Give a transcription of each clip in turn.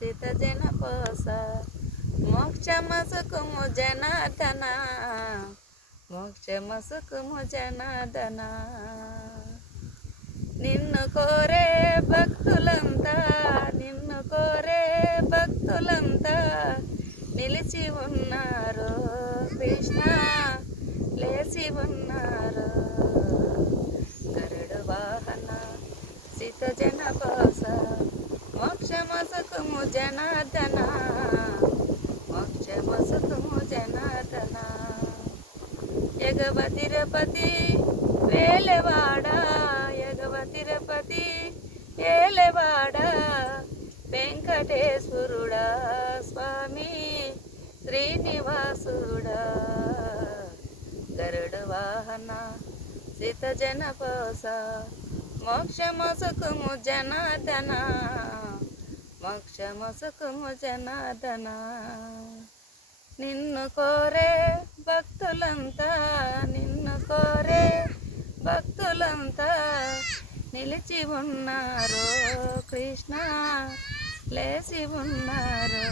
సిత జన పోస మోక్షమసుకుము జనార్దన మోక్షమసుకుము జనార్దన నిన్ను కోరే భక్తులంతా నిన్ను కోరే భక్తులంతా నిలిచి ఉన్నారు కృష్ణ లేచి ఉన్నారు గరుడ వాహన సిత జన పోస మోక్షమసుకుము జనార్దన మోక్షమసుకుము జనార్దన యగవతిరపతి వేలవాడ యగవతిరపతి వేలవాడ వెంకటేశ్వరుడా స్వామి శ్రీనివాసుడా గరుడ వాహన సిత జన పోస మోక్షమసుకుము జనార్దన మోక్షమసుకుము జనార్దన నిన్ను కోరే భక్తులంతా నిన్ను కోరే భక్తులంతా నిలిచి ఉన్నారు కృష్ణ లేచి ఉన్నారు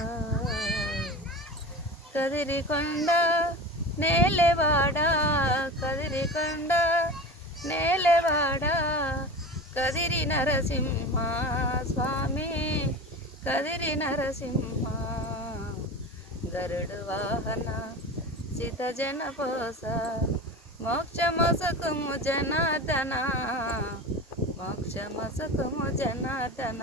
కదిరికొండ నేలెవాడ కదిరికొండ నేలెవాడ కదిరి నరసింహ స్వామి కదిరి నరసింహ గరుడు వాహన సిత జన పోస మోక్షమసుకుము జనార్దన మోక్షమసుకుము జనార్దన